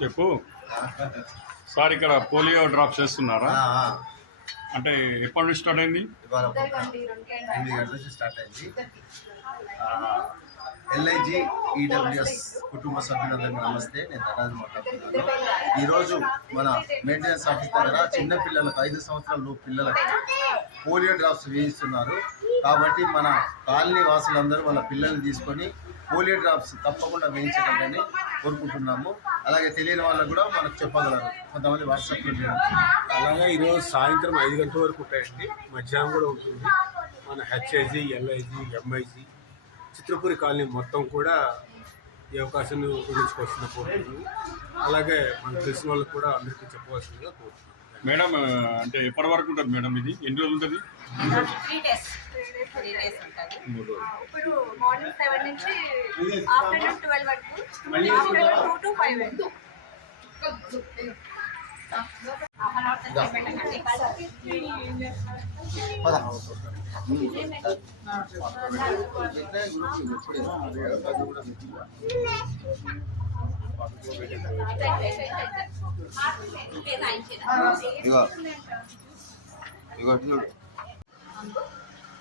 చెప్పు సార్, ఇక్కడ polio drop చేస్తున్నారా? అంటే ఎప్పటి నుంచి స్టార్ట్ అయింది? ఇవాళ 8 గంటల నుంచి స్టార్ట్ అయింది. ఎల్ఐజి ఈడబ్ల్యూఎస్ కుటుంబ సభ్యులందరికీ నమస్తే. నేను ధనాన్ని మాట్లాడుతున్నాను. ఈరోజు మన మెయింటెనెన్స్ ఆఫీస్ దగ్గర చిన్న పిల్లలకు 5 సంవత్సరాల లోపు పిల్లలకు పోలియో డ్రాప్స్ వేయిస్తున్నారు. కాబట్టి మన కాలనీ వాసులందరూ మన పిల్లల్ని తీసుకొని పోలియో డ్రాప్స్ తప్పకుండా వేయించగలరని కోరుకుంటున్నాము. అలాగే తెలియని వాళ్ళకు కూడా మనకు చెప్పగలరు, కొంతమంది వాట్సాప్లో చేయడం. అలాగే ఈరోజు సాయంత్రం 5 గంటల వరకు ఉంటాయండి. మధ్యాహ్నం కూడా ఉంటుంది. మన HIG, LIG, MiG, Chitrapuri colony మొత్తం కూడా ఈ అవకాశాన్ని ఉపయోగించుకోవాల్సిన కోరుతున్నాము. అలాగే మనకు తెలిసిన వాళ్ళకి కూడా అందరికీ చెప్పవలసిందిగా కోరుతున్నాం. మేడం, అంటే ఎప్పటి వరకు ఉంటుంది మేడం? ఇది ఎన్ని రోజులు ఉంటుంది? 3 days ఉంటుంది. ఇప్పుడు మార్నింగ్ 7 నుంచి ఆఫ్టర్నూన్ 12 వరకు, ఆఫ్టర్నూన్ 2 to 5 వరకు. ఇగో